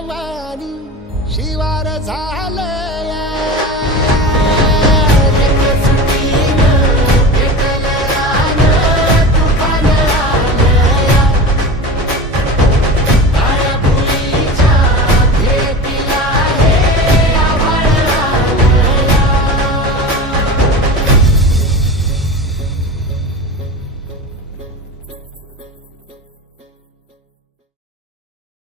वाणी शिवार झालं.